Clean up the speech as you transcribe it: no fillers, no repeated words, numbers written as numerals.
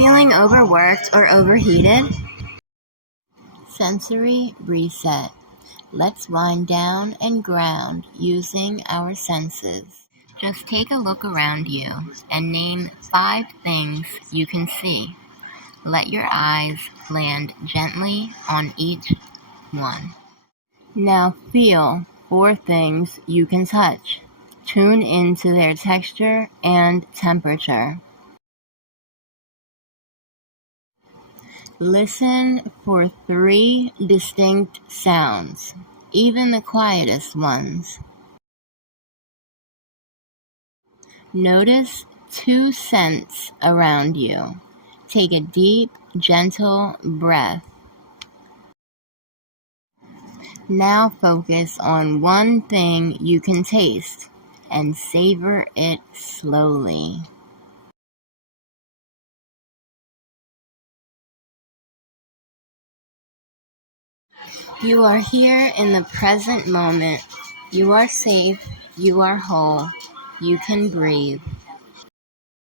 Feeling overworked or overheated? Sensory reset. Let's wind down and ground using our senses. Just take a look around you and name 5 things you can see. Let your eyes land gently on each one. Now feel 4 things you can touch. Tune into their texture and temperature. Listen for 3 distinct sounds, even the quietest ones. Notice 2 scents around you. Take a deep, gentle breath. Now focus on 1 thing you can taste and savor it slowly. You are here in the present moment. You are safe. You are whole. You can breathe.